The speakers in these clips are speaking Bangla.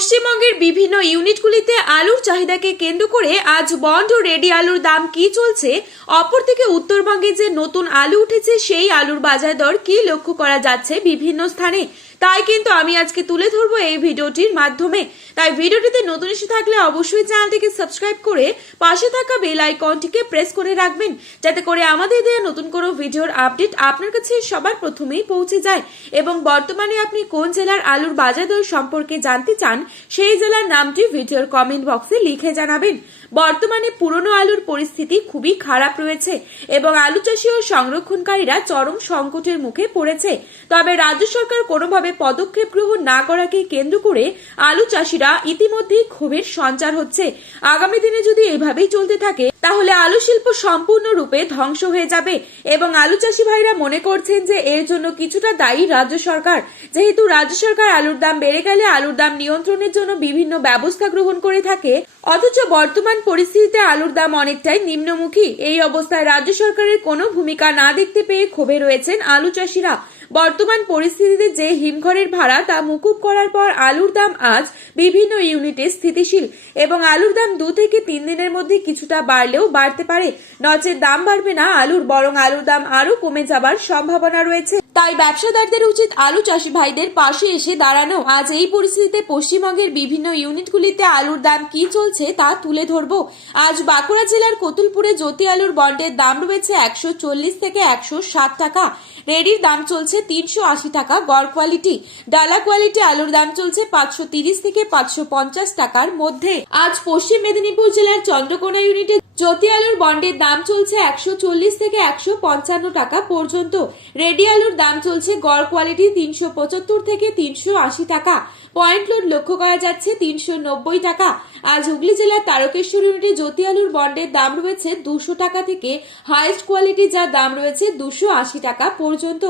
পশ্চিমবঙ্গের বিভিন্ন ইউনিটগুলিতে আলুর চাহিদাকে কেন্দ্র করে আজ বন্ড ও রেডি আলুর দাম কি চলছে, অপরদিকে উত্তরবঙ্গে যে নতুন আলু উঠেছে সেই আলুর বাজার দর কি লক্ষ্য করা যাচ্ছে বিভিন্ন স্থানে, তাই কিন্তু আমি আজকে তুলে ধরবো এই ভিডিওটির মাধ্যমে। তাই ভিডিওটিতে নতুন এসে থাকলে অবশ্যই চ্যানেলটিকে সাবস্ক্রাইব করে পাশে থাকা বেল আইকনটিকে প্রেস করে রাখবেন, যাতে করে আমাদের দেওয়া নতুন কোনো ভিডিওর আপডেট আপনার কাছে সবার প্রথমেই পৌঁছে যায়। এবং বর্তমানে আপনি কোন জেলার আলুর বাজার দর সম্পর্কে জানতে চান, সেই জেলার নামটি ভিডিওর কমেন্ট বক্সে লিখে জানাবেন। বর্তমানে পুরনো আলুর পরিস্থিতি খুবই খারাপ রয়েছে এবং আলু চাষি ও সংরক্ষণকারীরা চরম সংকটের মুখে পড়েছে। তবে রাজ্য সরকার কোনোভাবে পদক্ষেপ গ্রহণ না করাকে কেন্দ্র করে আলু চাষিরা ইতিমধ্যেই ক্ষোভের সঞ্চার হচ্ছে। আগামী দিনে যদি এভাবেই চলতে থাকে তাহলে আলু শিল্প সম্পূর্ণরূপে ধ্বংস হয়ে যাবে এবং আলু চাষি ভাইরা মনে করছেন যে এর জন্য কিছুটা দায়ী রাজ্য সরকার। যেহেতু রাজ্য সরকার আলুর দাম বেড়ে গেলে আলুর দাম নিয়ন্ত্রণের জন্য বিভিন্ন ব্যবস্থা গ্রহণ করে থাকে, অথচ বর্তমান পরিস্থিতিতে আলুর দাম অনেকটাই নিম্নমুখী। এই অবস্থায় রাজ্য সরকারের কোনো ভূমিকা না দেখতে পেয়ে ক্ষোভে রয়েছেন আলু চাষিরা। বর্তমান পরিস্থিতিতে যে হিমঘরের ভাড়া তা মুকুব করার পর আলুর দাম আজ বিভিন্ন ইউনিটে স্থিতিশীল এবং আলুর দাম 2 থেকে 3 দিনের মধ্যে কিছুটা বাড়লেও বাড়তে পারে, নচেত দাম বাড়বে না আলুর, বরং আলুর দাম আরো কমে যাবার সম্ভাবনা রয়েছে। তাই ব্যবসাদারদের উচিত আলু চাষি ভাইদের পাশে এসে দাঁড়ানো। আজ এই পরিস্থিতিতে পশ্চিমবঙ্গের বিভিন্ন ইউনিটগুলিতে আলুর দাম কি চলছে তা তুলে ধরবো। আজ বাঁকুড়া জেলার কতুলপুরে জ্যোতি আলুর বন্ডের দাম রয়েছে 140 থেকে 160 টাকা, রেডির দাম চলছে 380 টাকা গড় কোয়ালিটি, ডালা কোয়ালিটি আলুর দাম চলছে 530 থেকে 550 টাকার মধ্যে। আজ পশ্চিম মেদিনীপুর জেলার চন্দ্রকোনা ইউনিটে জ্যোতি আলুর বন্ডের দাম চলছে 140 থেকে 155 টাকা পর্যন্ত, রেডি আলুর দাম চলছে গড় কোয়ালিটি 375 থেকে 380 টাকা, পয়েন্ট লোড লক্ষ্য করা যাচ্ছে 390 টাকা। আজ হুগলি জেলার তারকেশ্বর ইউনিটে জ্যোতি আলুর বন্ডের দাম রয়েছে 200 টাকা থেকে হাইয়েস্ট কোয়ালিটি যার দাম রয়েছে 280 টাকা পর্যন্ত,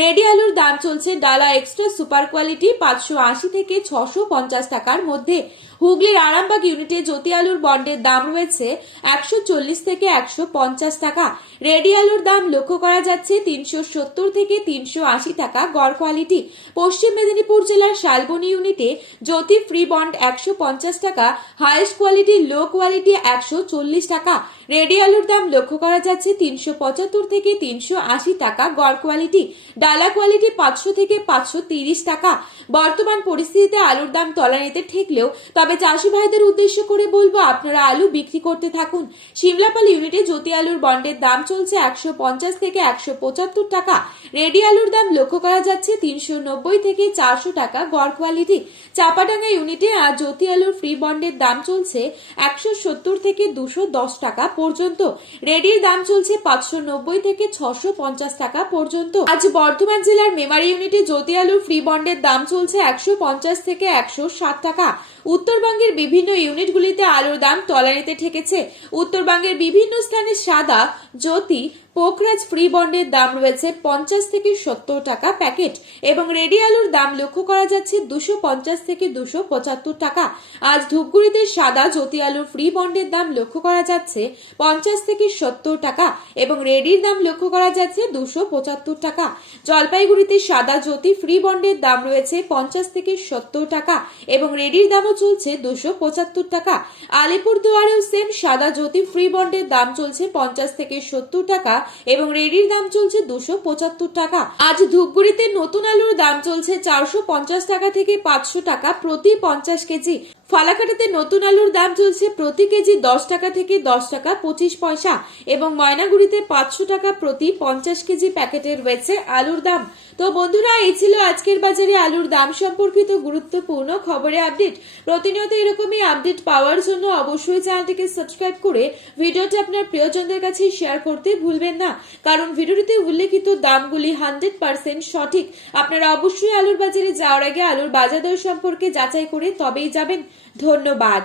রেডি আলুর দাম চলছে ডালা এক্সট্রা সুপার কোয়ালিটি 580 থেকে 650 টাকার মধ্যে। হুগলির আরামবাগ ইউনিটে জ্যোতি আলুর বন্ডের দাম রয়েছে 140 থেকে 150 টাকা, রেডি আলুর দাম লক্ষ্য করা যাচ্ছে 370 থেকে 380 টাকা গড় কোয়ালিটি। পশ্চিম মেদিনীপুর জেলার শালবনী ইউনিটে জ্যোতি ফ্রি বন্ড 150 টাকা, হাইয়েস্ট কোয়ালিটি লো কোয়ালিটি 140 টাকা, রেডি আলুর দাম লক্ষ্য করা যাচ্ছে 375 থেকে 380 টাকা গড় কোয়ালিটি, ডালা কোয়ালিটি 500 থেকে 530 টাকা। বর্তমান পরিস্থিতিতে আলুর দাম তলানিতে ঠেকলেও তবে চাষি ভাইদের উদ্দেশ্য করে বলবো আপনারা আলু বিক্রি করতে থাকুন। সিমলাপাল ইউনিটে জ্যোতি আলুর বন্ডের দাম চলছে 150 থেকে 175 টাকা, রেডি আলুর দাম লক্ষ্য করা যাচ্ছে 390 থেকে 400 টাকা গড় কোয়ালিটি। চাপাডাঙ্গা ইউনিটে আজ জ্যোতি আলুর ফ্রি বন্ডের দাম চলছে 170 থেকে 210 টাকা পর্যন্ত, রেডির দাম চলছে 590 থেকে 650 টাকা পর্যন্ত। আজ বর্ধমান জেলার মেমারি ইউনিটে জ্যোতি আলুর ফ্রি বন্ডের দাম চলছে 150 থেকে 160 টাকা। উত্তরবঙ্গের বিভিন্ন ইউনিটগুলিতে আলুর দাম তলানিতে ঠেকেছে। উত্তরবঙ্গের বিভিন্ন স্থানে সাদা, জ্যোতি, পোখরাজ ফ্রি বন্ডের দাম রয়েছে 50 থেকে 70 টাকা প্যাকেট এবং রেডি আলুর দাম লক্ষ্য করা যাচ্ছে 250 থেকে 275 টাকা। আজ ধূপগুড়িতে সাদা জ্যোতি আলুর ফ্রি বন্ডের দাম লক্ষ্য করা যাচ্ছে 50 থেকে 70 টাকা এবং রেডির দাম লক্ষ্য করা যাচ্ছে 275 টাকা। জলপাইগুড়িতে সাদা জ্যোতি ফ্রি বন্ডের দাম রয়েছে 50 থেকে 70 টাকা এবং রেডির দামও চলছে 275 টাকা। আলিপুরদুয়ারেও সেম সাদা জ্যোতি ফ্রি বন্ডের দাম চলছে 50 থেকে 70 টাকা এবং রেডির দাম চলছে 275 টাকা। আজ ধূপগুড়িতে নতুন আলুর দাম চলছে 450 টাকা থেকে 500 টাকা প্রতি 50 কেজি। ফালাকাটাতে নতুন আলুর দাম চলছে প্রতি কেজি 10 টাকা থেকে 10 টাকা 25 পয়সা এবং ময়নাগুড়িতে 500 টাকা প্রতি 50 কেজি প্যাকেটে রয়েছে আলুর দাম। তো বন্ধুরা, এই ছিল আজকের বাজারে আলুর দাম সম্পর্কিত গুরুত্বপূর্ণ খবরের আপডেট। প্রতিনিয়ত এরকমই আপডেট পাওয়ার জন্য অবশ্যই চ্যানেলটিকে সাবস্ক্রাইব করে ভিডিওটি আপনার প্রিয়জনদের কাছে শেয়ার করতে ভুলবেন না, কারণ ভিডিওটিতে উল্লেখিত দামগুলি 100% সঠিক। আপনারা অবশ্যই আলুর বাজারে যাওয়ার আগে আলুর বাজার দর সম্পর্কে যাচাই করে তবেই যাবেন। ধন্যবাদ।